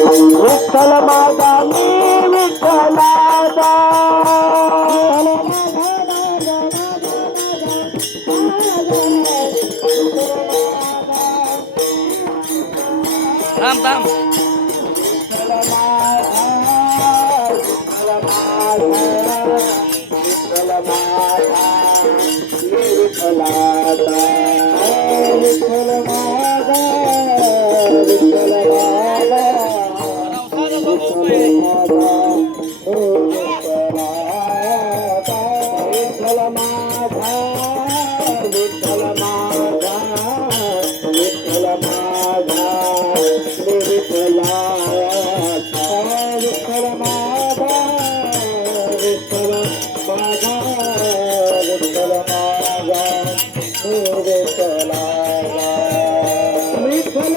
It's it's all Thank you. Moore Kalala Vipul